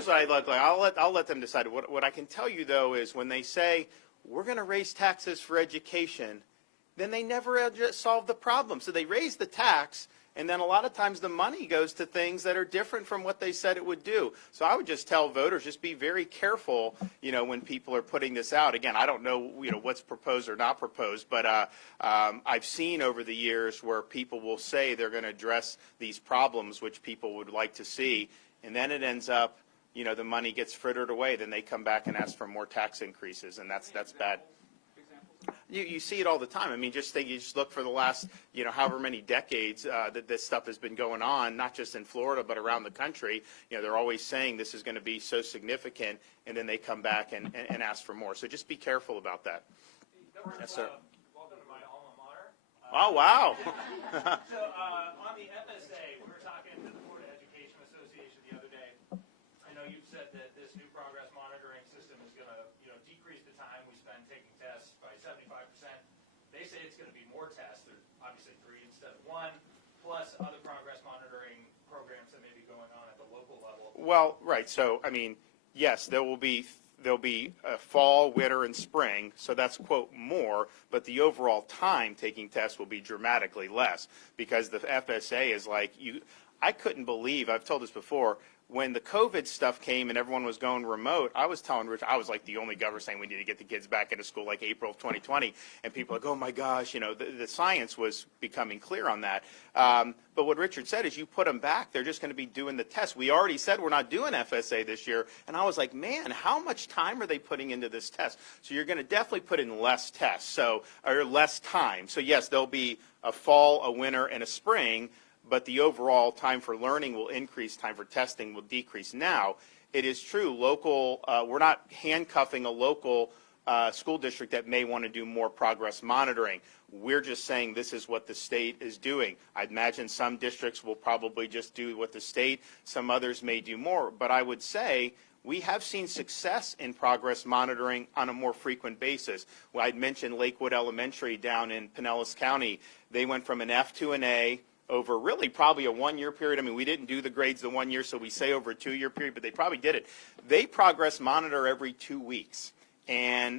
here's what I look like. I'll let them decide. What I can tell you though is when they say we're going to raise taxes for education, then they never solve the problem. So they raise the tax, and then a lot of times the money goes to things that are different from what they said it would do. So I would just tell voters, just be very careful, when people are putting this out. Again, I don't know, what's proposed or not proposed, but I've seen over the years where people will say they're going to address these problems, which people would like to see, and then it ends up, the money gets frittered away. Then they come back and ask for more tax increases, and that's bad. You see it all the time. I mean, you just look for the last, however many decades that this stuff has been going on, not just in Florida, but around the country. They're always saying this is going to be so significant, and then they come back and ask for more. So just be careful about that. Yes, sir. Welcome to my alma mater. Oh, wow. So on the FSA, we were talking to the Florida Education Association the other day. I know you've said that this new progress monitoring system is going to, decrease the time we spend taking tests by 75%. They say it's going to be more tests. There's obviously 3 instead of 1, plus other progress monitoring programs that may be going on at the local level. Well, right. So, I mean, yes, there'll be a fall, winter, and spring. So that's, quote, more. But the overall time taking tests will be dramatically less because the FSA is like I couldn't believe, I've told this before, when the COVID stuff came and everyone was going remote, I was telling Rich, I was like the only governor saying we need to get the kids back into school like April of 2020. And people are like, oh my gosh, the science was becoming clear on that. But what Richard said is you put them back, they're just going to be doing the tests. We already said we're not doing FSA this year. And I was like, man, how much time are they putting into this test? So you're going to definitely put in less tests, or less time. So yes, there'll be a fall, a winter, and a spring. But the overall time for learning will increase, time for testing will decrease. Now, it is true, we're not handcuffing a local school district that may want to do more progress monitoring. We're just saying this is what the state is doing. I'd imagine some districts will probably just do what the state, some others may do more. But I would say we have seen success in progress monitoring on a more frequent basis. Well, I'd mentioned Lakewood Elementary down in Pinellas County. They went from an F to an A over really probably a 1-year period. I mean, we didn't do the grades the 1 year, so we say over a 2-year period, but they probably did it. They progress monitor every 2 weeks. And